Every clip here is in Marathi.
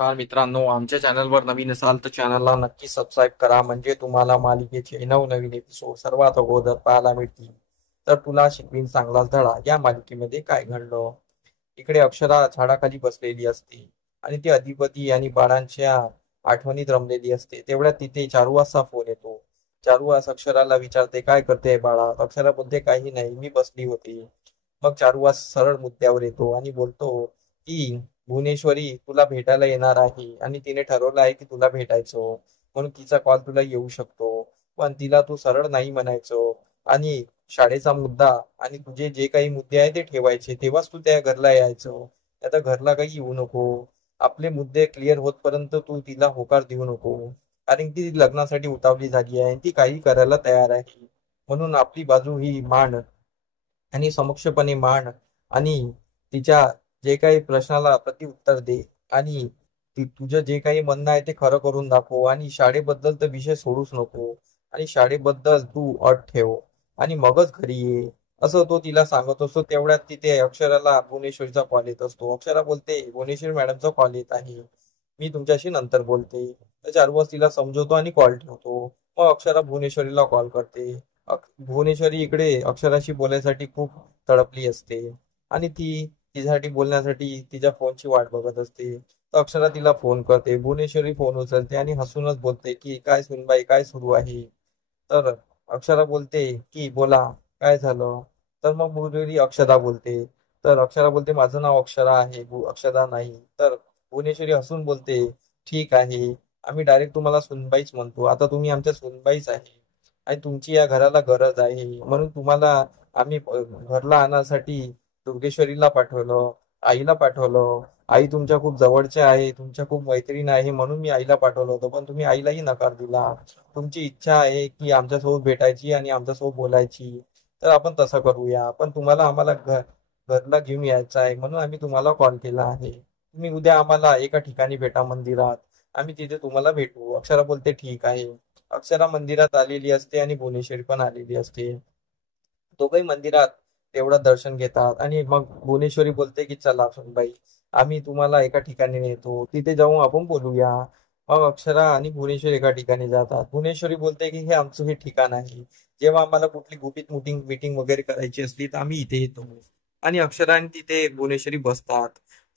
नमस्कार मित्रांनो, आमच्या चॅनलवर नवीन असाल तर चॅनलला नक्की सबस्क्राईब करा, म्हणजे तुम्हाला मालिकेचे नवनवीन एपिसोड सर्वात अगोदर पाहायला मिळतील. तर तुला शिकवीन चांगलाच धडा या मालिकेमध्ये काय घडलं. इकडे अक्षरा झाडाखाली बसलेली असते आणि ती अधिपती आणि बाळांच्या आठवणीत रमलेली असते. तेवढ्यात तिथे चारुवासचा फोन येतो. चारुवास अक्षराला विचारते, काय करते बाळा. अक्षरा बोलते, काही नाही, मी बसली होती. मग चारुवास सरळ मुद्द्यावर येतो आणि बोलतो की भुवनेश्वरी तुला भेटायला येणार आहे आणि तिने ठरवलं आहे की तुला भेटायचं, म्हणून तिचा कॉल तुला येऊ शकतो. पण तिला तू सरळ नाही म्हणायचं आणि शाळेचा मुद्दा आणि तुझे जे काही मुद्दे आहे ते ठेवायचे, तेव्हाच तू त्या घरला यायचं. आता घरला काही येऊ नको. आपले मुद्दे क्लिअर होतपर्यंत तू तिला होकार देऊ नको, कारण ती लग्नासाठी उतावली झाली आहे, ती काही करायला तयार आहे. म्हणून आपली बाजू ही मांड आणि समक्षपणे मांड आणि तिच्या जे काही प्रश्नाला प्रत्युत्तर दे आणि तुझं जे काही म्हणणं आहे ते खरं करून दाखव. आणि शाळेबद्दल तर विषय सोडूच नको आणि शाळेबद्दल तू अट ठेव आणि मगच घरी ये, असं तो तिला सांगत असतो. तेवढ्यात तिथे अक्षराला भुवनेश्वरीचा कॉल येत असतो. अक्षरा बोलते, भुवनेश्वरी मॅडमचा कॉल येत आहे, मी तुमच्याशी नंतर बोलते. तर चारुवास तिला समजवतो आणि कॉल ठेवतो. मग अक्षरा भुवनेश्वरीला कॉल करते. भुवनेश्वरी इकडे अक्षराशी बोलायसाठी खूप तडपली असते आणि ती तिच्यासाठी बोलण्यासाठी तिच्या फोनची वाट बघत असते. तर अक्षरा तिला फोन करते. भुवनेश्वरी फोन उचलते आणि हसूनच बोलते की काय सुनबाई, काय सुरू आहे. तर अक्षरा बोलते की बोला, काय झालं. तर मग भुवनेश्वरी अक्षरा बोलते. तर अक्षरा बोलते, माझं नाव अक्षरा आहे, अक्षरा नाही. तर भुवनेश्वरी हसून बोलते, ठीक आहे, आम्ही डायरेक्ट तुम्हाला सुनबाईच म्हणतो, आता तुम्ही आमच्या सुनबाईच आहे आणि तुमची या घराला गरज आहे, म्हणून तुम्हाला आम्ही घरला आणण्यासाठी दुर्गेश्वरीला पाठवलं, आईला पाठवलं. आई तुमच्या खूप जवळच्या आहे, तुमच्या खूप मैत्रीण आहे, म्हणून मी आईला पाठवलं होतं, पण तुम्ही आईलाही नकार दिला. तुमची इच्छा आहे की आमच्यासोबत भेटायची आणि आमच्यासोबत बोलायची, तर आपण तसं करूया. पण तुम्हाला आम्हाला घरला घेऊन यायचं आहे, म्हणून आम्ही तुम्हाला कॉल केला आहे. तुम्ही उद्या आम्हाला एका ठिकाणी भेटा मंदिरात, आम्ही तिथे तुम्हाला भेटू. अक्षरा बोलते, ठीक आहे. अक्षरा मंदिरात आलेली असते आणि भुवनेश्वरी पण आलेली असते. दोघंही मंदिरात तेवढं दर्शन घेतात आणि मग भुवनेश्वरी बोलते की चला सुनबाई, आम्ही तुम्हाला एका ठिकाणी नेतो, तिथे जाऊन आपण बोलूया. मग अक्षरा आणि भुवनेश्वरी एका ठिकाणी जातात. भुवनेश्वरी बोलते की हे आमचं हे ठिकाण आहे, जेव्हा आम्हाला कुठली गुपित मीटिंग मीटिंग वगैरे करायची असली तर आम्ही इथे येतो. आणि अक्षरा आणि तिथे भुवनेश्वरी बसतात.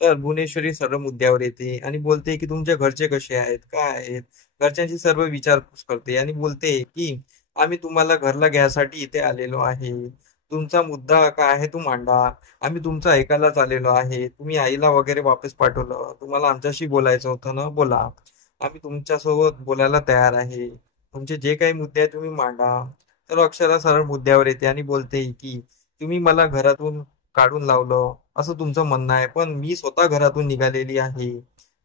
तर भुवनेश्वरी सर्व मुद्द्यावर येते आणि बोलते की तुमच्या घरचे कसे आहेत, काय आहेत. घरच्यांची सर्व विचारपूस करते आणि बोलते की आम्ही तुम्हाला घरला घ्यायसाठी इथे आलेलो आहे, तुमचा मुद्दा काय आहे तू मांडा, आम्ही तुमचं ऐकायलाच आलेलो आहे. तुम्ही आईला वगैरे वापस पाठवलं, तुम्हाला आमच्याशी बोलायचं होतं ना, बोला, आम्ही तुमच्यासोबत बोलायला तयार आहे. तुमचे जे काही मुद्दे आहेत तुम्ही मांडा. तर अक्षरा सरळ मुद्द्यावर येते आणि बोलते की तुम्ही मला घरातून काढून लावलं असं तुमचं म्हणणं आहे, पण मी स्वतः घरातून निघालेली आहे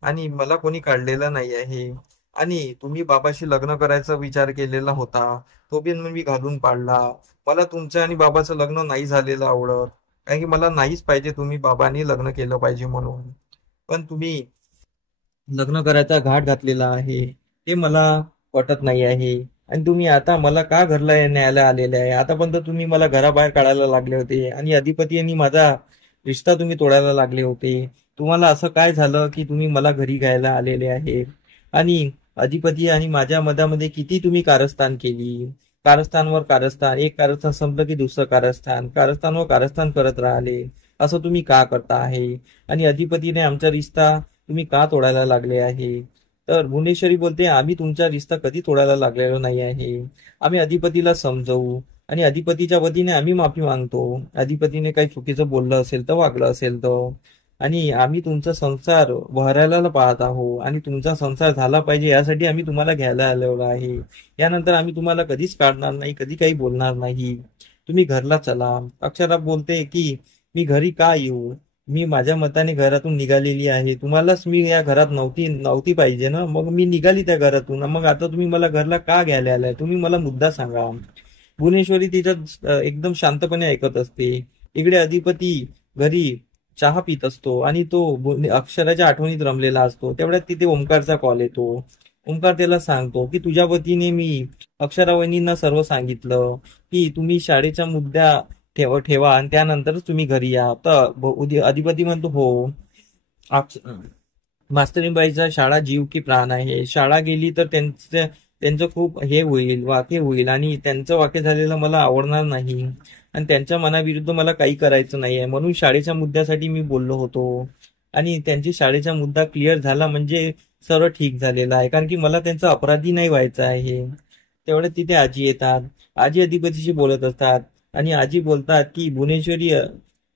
आणि मला कोणी काढलेलं नाही आहे. आणि तुम्ही बाबाशी लग्न करायचा विचार केलेला होता, तो बिन मी घालून पाडला. मला तुमचं आणि बाबाचं लग्न नाही झालेलं आवडत, कारण की मला नाहीच पाहिजे तुम्ही बाबांनी लग्न केलं पाहिजे म्हणून. पण तुम्ही लग्न करायचा घाट घातलेला आहे, ते मला पटत नाही आहे. आणि तुम्ही आता मला का घरला न्यायला आलेले आहे, आतापर्यंत तुम्ही मला घराबाहेर काढायला लागले होते आणि अधिपती यांनी माझा रिश्ता तुम्ही तोडायला लागले होते. तुम्हाला असं काय झालं की तुम्ही मला घरी घ्यायला आलेले आहे. आणि अधिपती आणि माझ्या मधामध्ये किती तुम्ही कारस्थान केली, कारस्थानवर कारस्थान, एक कारस्थान संपलं की दुसरं कारस्थान, कारस्थानवर कारस्थान करत राहिले. असं तुम्ही का करता आहे आणि अधिपतीने आमचा रिश्ता तुम्ही का तोडायला लागले आहे. तर भुवनेश्वरी बोलते, आम्ही तुमचा रिश्ता कधी तोडायला लागलेलो नाही आहे, आम्ही अधिपतीला समजवू आणि अधिपतीच्या वतीने आम्ही माफी मागतो. अधिपतीने काही चुकीचं बोललं असेल तर, वागलं असेल तर, आणि आम्ही तुमचा संसार वहरायला पाहत आहोत आणि तुमचा संसार झाला पाहिजे यासाठी आम्ही तुम्हाला घ्यायला आलेलो आहे. यानंतर आम्ही तुम्हाला कधीच काढणार नाही, कधी काही बोलणार नाही. तुम्ही घरला चला. अक्षरा बोलते की मी घरी का येऊ, मी माझ्या मताने घरातून निघालेली आहे, तुम्हालाच मी या घरात नव्हती नव्हती पाहिजे ना, मग मी निघाली त्या घरातून, मग आता तुम्ही मला घरला का घ्यायला आलाय, तुम्ही मला मुद्दा सांगा. भुवनेश्वरी तिच्या एकदम शांतपणे ऐकत असते. इकडे अधिपती घरी चहा पित असतो आणि तो अक्षराच्या आठवणीत रमलेला असतो. तेवढ्यात तिथे ओमकारचा कॉल येतो. ओमकार त्याला सांगतो की तुझ्या वतीने मी अक्षरा वहिनींना सर्व सांगितलं की तुम्ही शाळेचा मुद्दा ठेवा आणि त्यानंतरच तुम्ही घरी या. तर अधिपती म्हणतो, हो. मास्तरीबाईचा शाळा जीव की प्राण आहे. शाळा गेली तर त्यांचं खूप हे होईल, वाके होईल आणि त्यांचं वाके झालेलं मला आवडणार नाही आणि त्यांच्या मनाविरुद्ध मला काही करायचं नाहीये. म्हणून शाळेच्या मुद्द्यासाठी मी बोललो होतो आणि त्यांची शाळेचा मुद्दा क्लिअर झाला म्हणजे सर्व ठीक झालेलं आहे. कारण की मला त्यांचा अपराधी नाही व्हायचा आहे. तेवढे तिथे आजी येतात. आजी अधिपतीशी बोलत असतात आणि आजी बोलतात की भुवनेश्वरी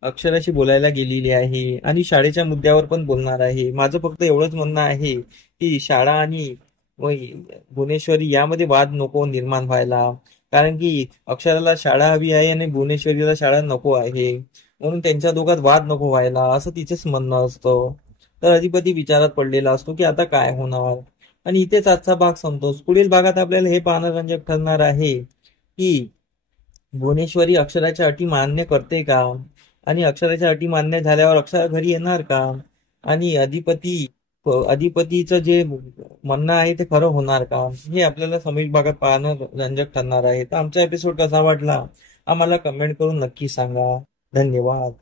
अक्षराशी बोलायला गेलेली आहे आणि शाळेच्या मुद्द्यावर पण बोलणार आहे. माझं फक्त एवढंच म्हणणं आहे की शाळा आणि व भुवनेश्वरी यामध्ये वाद नको निर्माण व्हायला. कारण की अक्षराला शाळा हवी आहे आणि भुवनेश्वरीला शाळा नको आहे. म्हणून त्यांच्या दोघात वाद नको व्हायला असं तिचेच म्हणणं असतं. तर अधिपती विचारात पडलेला असतो की आता काय होणार. आणि इथेच आजचा भाग संपतो. पुढील भागात आपल्याला हे पाहणं रंजक ठरणार आहे की भुवनेश्वरी अक्षराच्या अटी मान्य करते का आणि अक्षराच्या अटी मान्य झाल्यावर अक्षरा घरी येणार का आणि अधिपतीचं जे म्हणणं आहे ते खरं होणार का, हे आपल्याला समीप भागात पाहणं रंजक ठरणार आहे. तर आमचा एपिसोड कसा वाटला आम्हाला कमेंट करून नक्की सांगा. धन्यवाद.